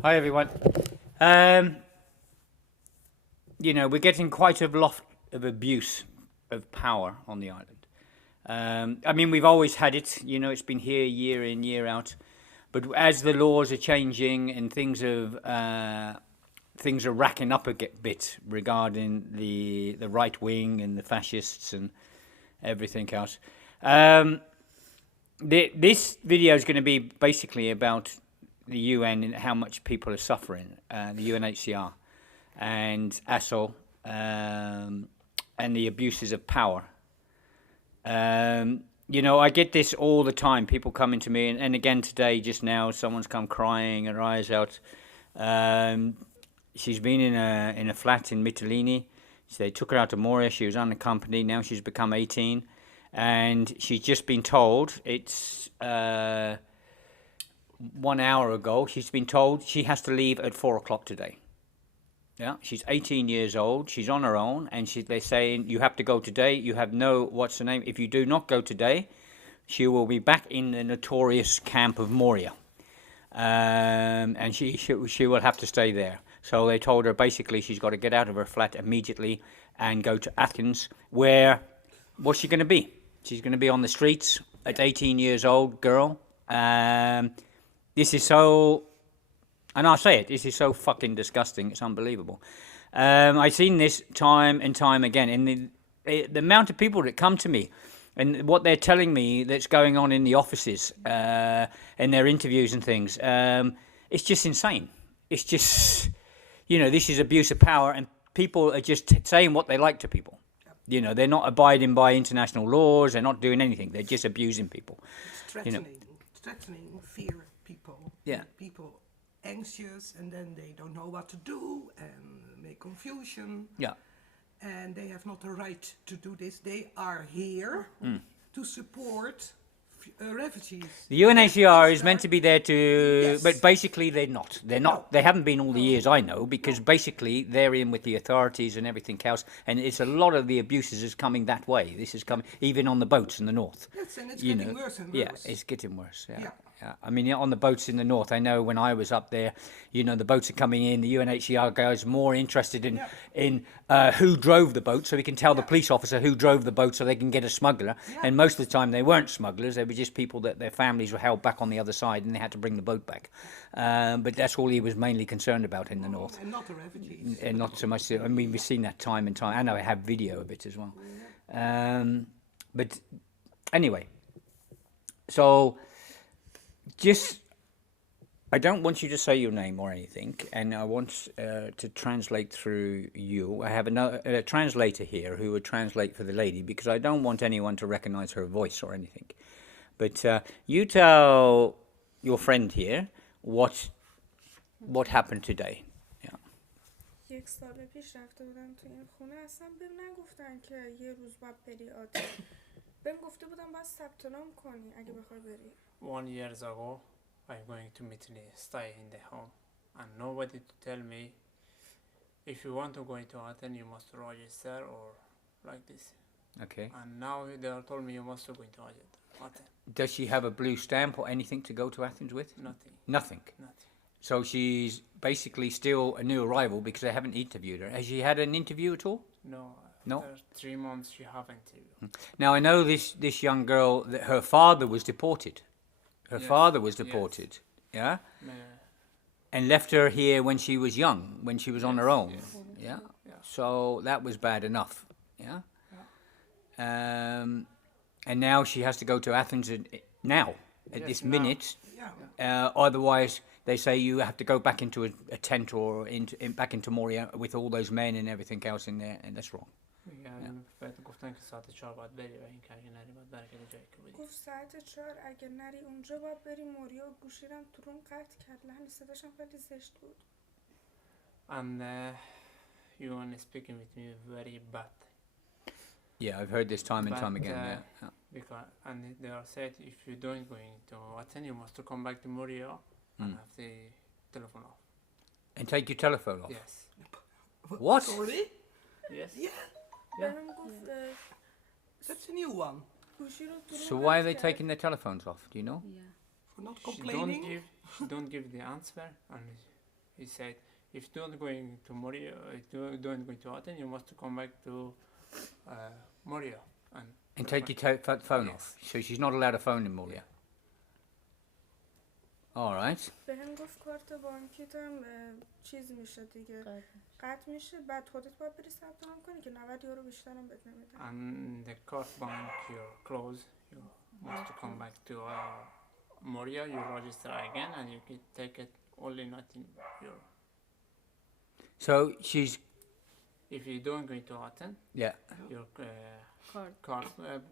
Hi everyone. We're getting quite a lot of abuse of power on the island. We've always had it. It's been here year in, year out. But as the laws are changing and things are racking up a bit regarding the right wing and the fascists and everything else. This video is going to be basically about the UN and how much people are suffering, the UNHCR and ASO, and the abuses of power. I get this all the time. People coming to me, and again today, just now, someone's come crying her eyes out. She's been in a flat in Mytilene. So they took her out to Moria. She was unaccompanied. Now she's become 18. And she's just been told, it's 1 hour ago, she's been told she has to leave at 4 o'clock today. Yeah, she's 18 years old, she's on her own, and they're saying, you have to go today, you have no, what's the name, if you do not go today, she will be back in the notorious camp of Moria. And she will have to stay there. So they told her basically she's got to get out of her flat immediately and go to Athens, where, what's she going to be? She's going to be on the streets at 18 years old, girl. This is so, and I'll say it, this is so fucking disgusting. It's unbelievable. I've seen this time and time again. And the amount of people that come to me and what they're telling me that's going on in the offices in their interviews and things, it's just insane. It's just, this is abuse of power, and people are just saying what they like to people. They're not abiding by international laws. They're not doing anything. They're just abusing people. It's threatening, fear people. Yeah. People anxious, and then they don't know what to do and make confusion. Yeah. And they have not the right to do this. They are here to support refugees. The UNHCR is meant to be there to, Yes. but basically they're not. They're not. No. They haven't been all the years I know, because basically they're in with the authorities and everything else. And it's a lot of the abuses is coming that way. This is coming even on the boats in the north. Yes, and it's getting worse and worse. Yeah, it's getting worse. Yeah. Yeah. Yeah. On the boats in the north, I know when I was up there, the boats are coming in. The UNHCR guys more interested in who drove the boat, so we can tell the police officer who drove the boat, so they can get a smuggler. Yeah. And most of the time, they weren't smugglers; they were just people that their families were held back on the other side, and they had to bring the boat back. But that's all he was mainly concerned about in the north, And not the refugees. and not so much. We've seen that time and time. I know I have video of it as well. But anyway, so just. I don't want you to say your name or anything, and I want to translate through you. I have a translator here who would translate for the lady, because I don't want anyone to recognize her voice or anything. But you tell your friend here what happened today. Yeah. 1 سال پیش رفته بودم تو این خونه، اصلا بهم نگفتن که یه روز باید بری آتن. بهم گفته بودم باید ثبت نام کنی اگه بخوای بری. 1 year ago, I'm going to Italy, stay in the home, and nobody to tell me if you want to go into Athens you must register or like this. Okay. And now they are told me you must go into Athens. Does she have a blue stamp or anything to go to Athens with? Nothing. Nothing. Nothing. So she's basically still a new arrival because they haven't interviewed her. Has she had an interview at all? No. No? After 3 months she haven't. Now I know this young girl, that her father was deported. Her Yes, father was yes. deported, yeah, Uh, and left her here when she was young, when she was on her own, yes. yeah. Yeah. So that was bad enough, yeah. And now she has to go to Athens now, at Yes, this now. minute. Yeah. Otherwise, they say you have to go back into a tent or back into Moria with all those men and everything else in there, and that's wrong. میگن بهت گفتن که ساعت 4 باید بری و این که اگه نری باید برگردی جایی که بودی. گفت ساعت 4 اگه نری اونجا باید بری موریا، و گوشیرم تو روم قطع کرد، لحن صداشم خیلی زشت بود. And you are speaking with me very bad. Yeah, I've heard this time and time But, again. Yeah. Because and they are said if you don't going to Athens you must to come back to Moria and have the telephone off. And take your telephone off. Yes. What? Sorry? Yes. Yeah. بهم گفت That's a new one. گوشی رو تو روم So why are قطع they کرد. taking their telephones off? Do you know? For not She complaining. don't give the answer and he said, if you don't going to Moria, if you don't going to Athens, you must come back to Moria. And take your phone off. So she's not allowed a phone in Moria. All right. بهم گفت کارت بانکیتم چیز میشه دیگه قطع میشه بعد خودت باید بری ثبت نام کنی که 90 یورو بیشترم بهت نمیدن. And the card bank you're closed, you must come back to Moria, you register again and you can take it only 19 euro. So she's If you don't go to Athens, yeah. your کارت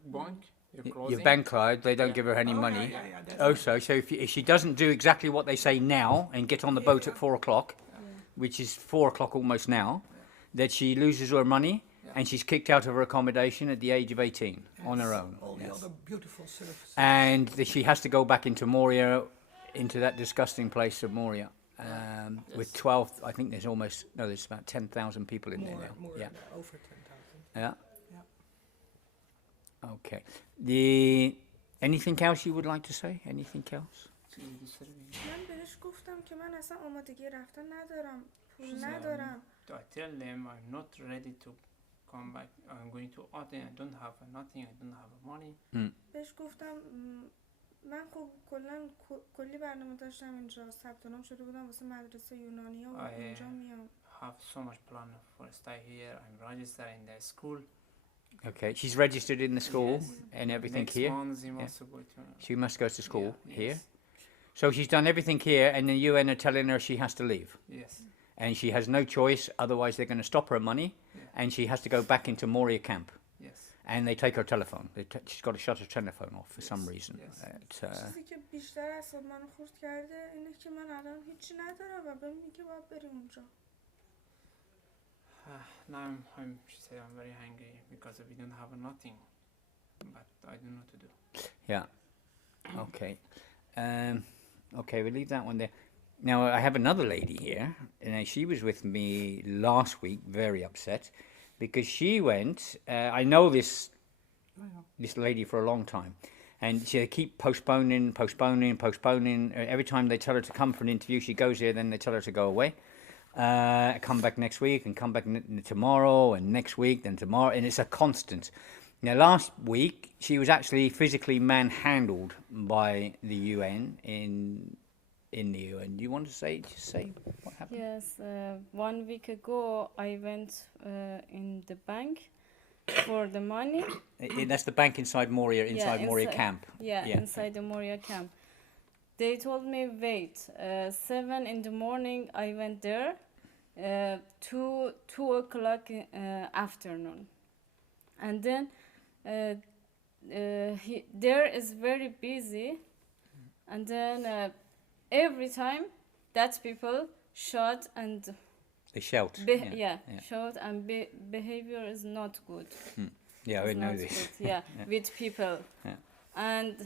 bank, you're closing. Your bank card, they don't give her any money. Also, so if she doesn't do exactly what they say now and get on the boat at 4 o'clock, which is 4 o'clock almost now, that she loses her money and she's kicked out of her accommodation at the age of 18 on her own. All the other beautiful services. And that she has to go back into Moria, into that disgusting place of Moria. With 12, I think there's about 10,000 people in there now. More Yeah. over 10,000. Yeah. Yeah. Okay. Anything else you would like to say? Anything else? من بهش گفتم که من اصلا آمادگی رفتن ندارم پول ندارم. I tell them I'm not ready to come back. I'm going to Athens. I don't have nothing. I don't have money. بهش گفتم من خب کلی برنامه داشتم اینجا ثبت نام شده بودم واسه مدرسه یونانی و اینجا میام. Have so much plan for stay here. I'm registered in the school. Okay. She's registered in the school and everything Next here. month he must go to. She must go to school here. Yes. So she's done everything here and the UN are telling her she has to leave. Yes. And she has no choice, otherwise they're going to stop her money and she has to go back into Moria camp. Yes. And they take her telephone. She's got to shut her telephone off for some reason. چیزی که بیشتر اعصاب منو خورد کرده اینه که من الان هیچی ندارم و بهم میگه باید بری اونجا. Now she said I'm very angry because we don't have nothing, but I don't know what to do. Yeah. Okay. Okay, we'll leave that one there. Now, I have another lady here, and she was with me last week, very upset, because she went, I know this lady for a long time, and they keep postponing. Every time they tell her to come for an interview, she goes there, then they tell her to go away. Come back next week, and come back tomorrow, and next week, then tomorrow, and it's a constant. Now, last week, she was actually physically manhandled by the UN in the UN. Do you want to just say what happened? Yes, 1 week ago I went in the bank for the money. That's the bank inside Moria, Moria camp. Yeah, inside the Moria camp. They told me wait. 7 in the morning I went there. 2 o'clock afternoon, and then there is very busy, and then every time that people shout and They shout. shout and behavior is not good. Yeah, I It's know not this. good, with people. And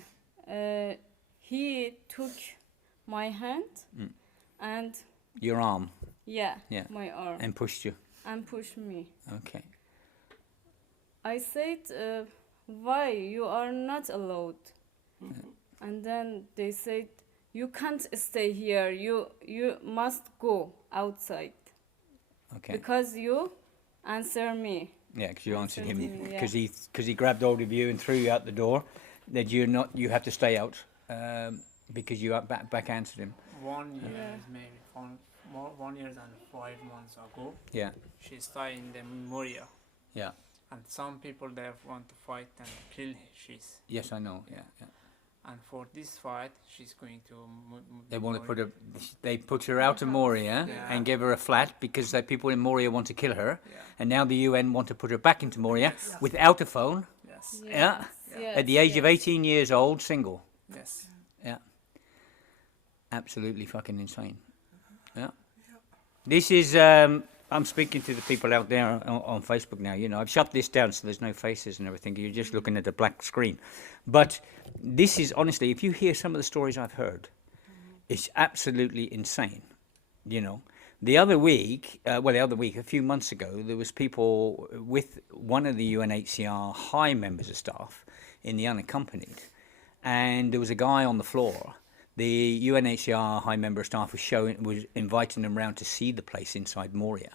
he took my hand and Your arm. my arm And pushed you. and pushed me. Okay. I said, why you are not allowed? And then they said, you can't stay here. You must go outside. Okay. Because you answer me. Yeah, because you answered him. Something, Because he grabbed hold of you and threw you out the door. That you have to stay out because you back answered him. 1 year is maybe 1 year and 5 months ago. Yeah. She stayed in the Moria. Yeah. And some people there want to fight and kill she's. Yes, I know. Yeah. And for this fight, she's going to. They want to they put her out of Moria and give her a flat because the people in Moria want to kill her, and now the UN want to put her back into Moria without a phone. Yes. At the age of 18 years old, single. Yes. Yeah. Absolutely fucking insane. Yeah. This is. I'm speaking to the people out there on Facebook now. You know, I've shut this down so there's no faces and everything. You're just looking at the black screen. But this is honestly, if you hear some of the stories I've heard, it's absolutely insane. You know, the other week, a few months ago, there was people with one of the UNHCR high members of staff in the unaccompanied, and there was a guy on the floor the UNHCR High Member of Staff was inviting them round to see the place inside Moria.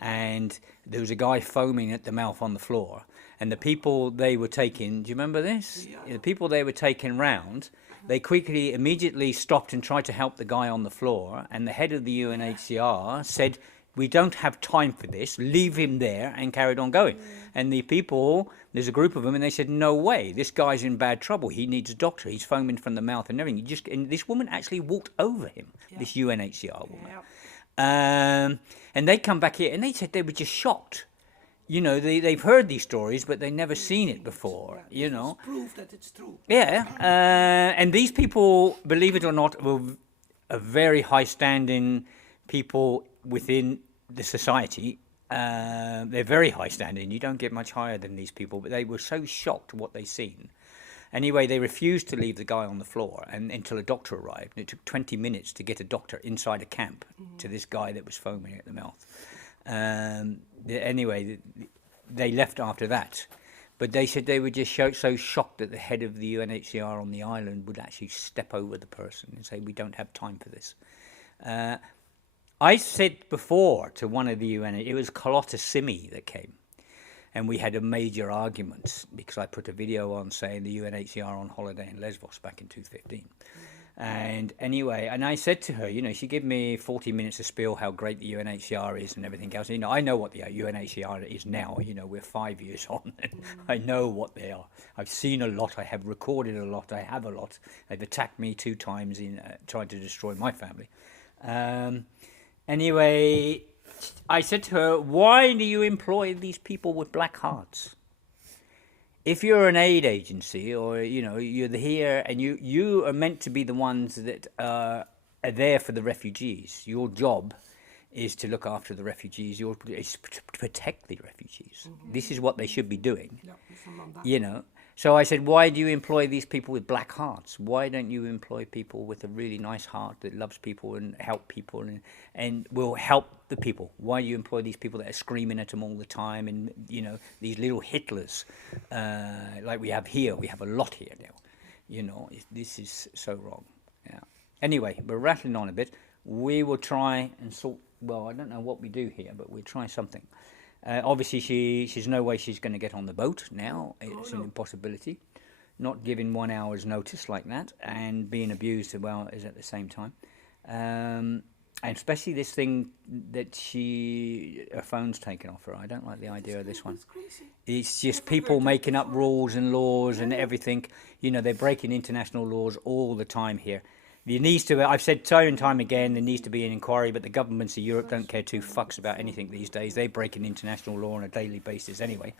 And there was a guy foaming at the mouth on the floor. And the people they were taking, do you remember this? Yeah. The people they were taking round, they immediately stopped and tried to help the guy on the floor. And the head of the UNHCR said, we don't have time for this, leave him there, and carried on going. And the people, there's a group of them, and they said, no way, this guy's in bad trouble, he needs a doctor, he's foaming from the mouth and everything. And this woman actually walked over him, this UNHCR woman. Yeah. And they come back here, and they said they were just shocked. You know, they've heard these stories, but they've never seen it before, you know. It's proof that it's true. Yeah, and these people, believe it or not, were a very high-standing people within the society. They're very high-standing. You don't get much higher than these people, but they were so shocked at what they'd seen. Anyway, they refused to leave the guy on the floor until a doctor arrived. And it took 20 minutes to get a doctor inside a camp to this guy that was foaming at the mouth. Anyway, they left after that. But they said they were just so shocked that the head of the UNHCR on the island would actually step over the person and say, we don't have time for this. I said before to one of the UN, it was Carlotta Simi that came. And we had a major argument because I put a video on saying the UNHCR on holiday in Lesbos back in 2015. And anyway, and I said to her, you know, she gave me 40 minutes to spiel how great the UNHCR is and everything else. You know, I know what the UNHCR is now. You know, we're 5 years on. And I know what they are. I've seen a lot. I have recorded a lot. I have a lot. They've attacked me 2 times in trying to destroy my family. Anyway, I said to her, why do you employ these people with black hearts? If you're an aid agency or, you know, you're here and you are meant to be the ones that are there for the refugees, your job is to look after the refugees, is to protect the refugees. This is what they should be doing, you know. So I said, why do you employ these people with black hearts? Why don't you employ people with a really nice heart that loves people and help people and will help the people? Why do you employ these people that are screaming at them all the time and, you know, these little Hitlers like we have here? We have a lot here now. You know, this is so wrong. Yeah. Anyway, we're rattling on a bit. We will try and well, I don't know what we do here, but we'll try something. Obviously, she's no way she's going to get on the boat now. It's an impossibility. Not giving 1 hour's notice like that and being abused well is at the same time. And especially this thing that her phone's taken off her. I don't like the idea of this one. It's just people making up rules and laws and everything. You know, they're breaking international laws all the time here. There needs to, I've said time and time again, there needs to be an inquiry, but the governments of Europe don't care 2 fucks about anything these days. They break an international law on a daily basis anyway.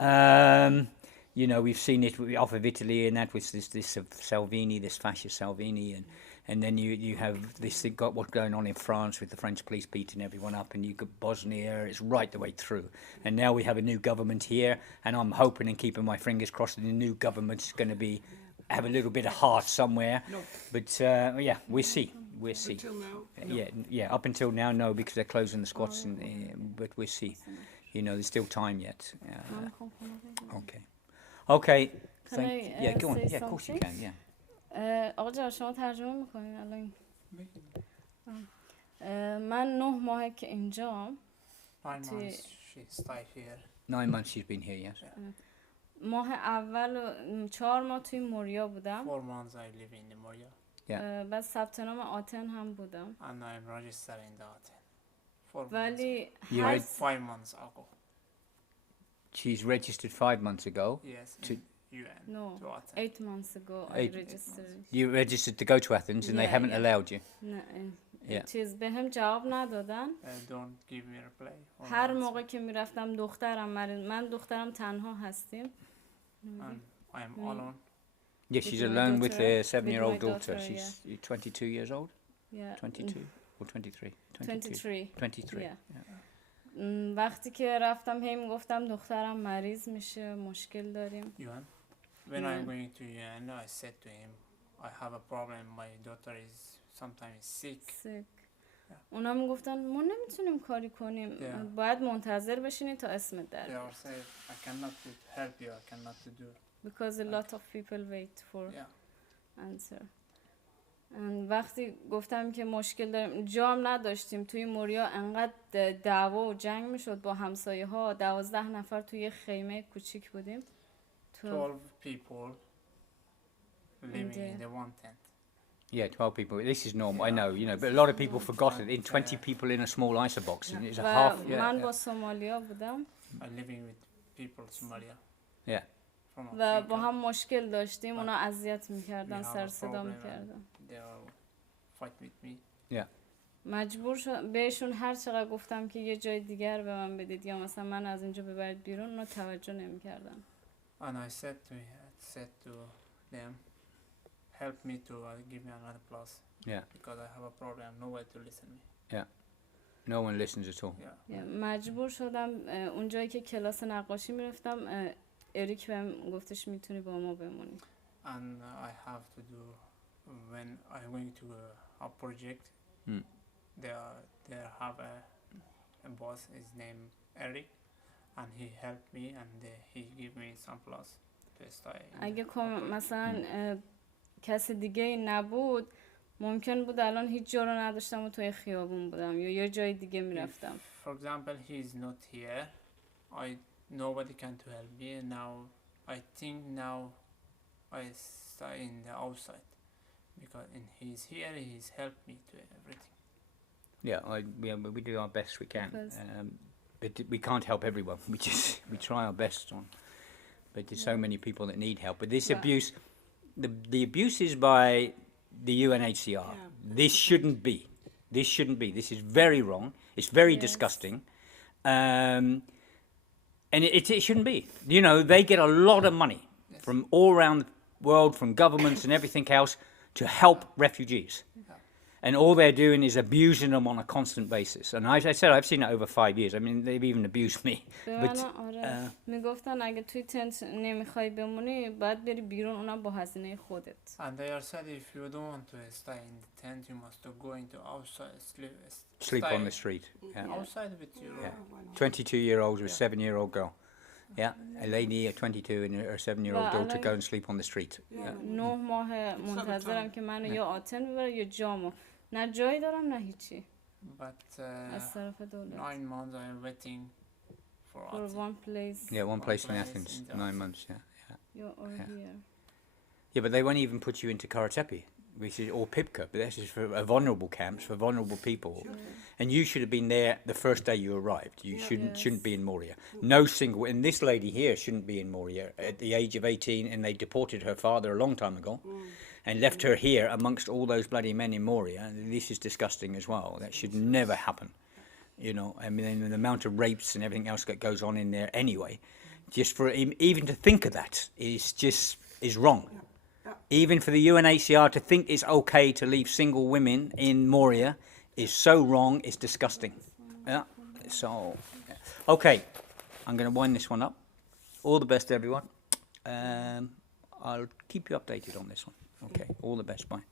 You know, we've seen it off of Italy and that with this Salvini, this fascist Salvini, and then you have this thing, got what's going on in France with the French police beating everyone up, and you got Bosnia, it's right the way through. And now we have a new government here, and I'm hoping and keeping my fingers crossed that the new government's going to have a little bit of heart somewhere. No. But yeah, we'll see. We'll see. Until now? No. Yeah. Up until now, no, because they're closing the squats. But we'll see. You know, there's still time yet. Okay. Yeah, go on. Yeah, of course you can. Yeah. آقا جان شما ترجمه میکنین الان؟ من 9 ماهه که اینجام. 9 months she stayed here. 9 months she's been here, yes. ماه اول و 4 ماه توی موریا بودم. 4 months I live in the Moria. بعد ثبت نام آتن هم بودم. And I'm registered in the Aten. ولی 5 months ago. She's registered 5 months ago. Yes. To UN. No. To Aten. 8 months ago I registered. You registered to go to Athens and they haven't allowed you. نه. چیز بهم جواب ندادن. Don't give me a reply. هر موقع که میرفتم دخترم من دخترم تنها هستیم. I'm alone. Yes, she's alone with a 7-year-old daughter. She's 22 years old? Yeah. 22 or 23? 23. Yeah. وقتی که رفتم هی میگفتم دخترم مریض میشه مشکل داریم. When I'm going to UN, I said to him, I have a problem. My daughter is sometimes sick. اونا میگفتن ما نمیتونیم کاری کنیم. باید منتظر بشینی تا اسمت در بیاد. They are saying, I cannot help you. I cannot do. Because a lot of people wait for answer. وقتی گفتم که مشکل داریم جام نداشتیم توی موریا انقدر دعوا و جنگ میشد با همسایه ها 12 نفر توی خیمه کوچیک بودیم 12 people living in the one tent. Yeah, 12 people. This is normal. I know, but a lot of people forgot it. In 20 people in a small ISA box, and it's a و half. من با سومالیا بودم I'm living with people Somalia. Yeah. From و Africa. با هم مشکل داشتیم اونا اذیت میکردن We have سر a صدا problem میکردن and they are fight with me. مجبور شدم بهشون هر چقدر گفتم که یه جای دیگر به من بدید یا مثلا من از اینجا ببرید بیرون اونا توجه نمیکردن And I said to them, help me to give me another place. Yeah. Because I have a problem, nobody to listen me. No one listens at all. Yeah. مجبور شدم اونجایی که کلاس نقاشی میرفتم اریک بهم گفتش میتونی با ما بمونی And I have to do when I'm going to a project. Mm. They have a boss. His name Eric, and he helped me and he give me some plus to stay. اگه مثلا کسی دیگه نبود ممکن بود الان هیچ جا رو نداشتم و توی خیابون بودم یا یه جای دیگه میرفتم For example, he is not here. Nobody can to help me now. I think now I stay in the outside because he's here. He's helped me to everything. Yeah, we do our best we can, Because- but we can't help everyone. We try our best on, but there's so many people that need help. But this Right. abuse, the abuse is by the UNHCR. This shouldn't be. This shouldn't be. This is very wrong. It's very Yes. disgusting, and it shouldn't be. They get a lot of money from all around the world, from governments and everything else, to help refugees. And all they're doing is abusing them on a constant basis. And as I said, I've seen it over 5 years. I mean, they've even abused me. به But, من آره میگفتن اگه توی تنت نمیخوای بمونی باید بری بیرون اونم با هزینه خودت And they are said if you don't want to stay in the tent, you must to go into outside sleep stay on the street. Yeah. outside with your. Yeah. 22-year-olds with a 7-year-old girl. Yeah, a lady, a 22, and her 7-year-old Well, daughter I go and sleep on the street. Yeah. 9 ماه منتظرم که منو یا آتن ببره یا جامو نه جایی دارم نه هیچی But از طرف دولت 9 months I am waiting for for Athens. one place Yeah, one place in place Athens, in the 9 Athens. months, yeah. you're all Yeah. here Yeah, but they won't even put you into Karatepe, which is, or Pipka, but this is for vulnerable camps, for vulnerable people. And you should have been there the first day you arrived. You shouldn't be in Moria. No single, and this lady here shouldn't be in Moria at the age of 18, and they deported her father a long time ago and left her here amongst all those bloody men in Moria. This is disgusting as well. That should never happen. I mean, the amount of rapes and everything else that goes on in there anyway, just for even to think of that is wrong. Even for the UNHCR to think it's okay to leave single women in Moria is so wrong, it's disgusting. Yeah. So, okay, I'm going to wind this one up. All the best, everyone. I'll keep you updated on this one. Okay, all the best. Bye.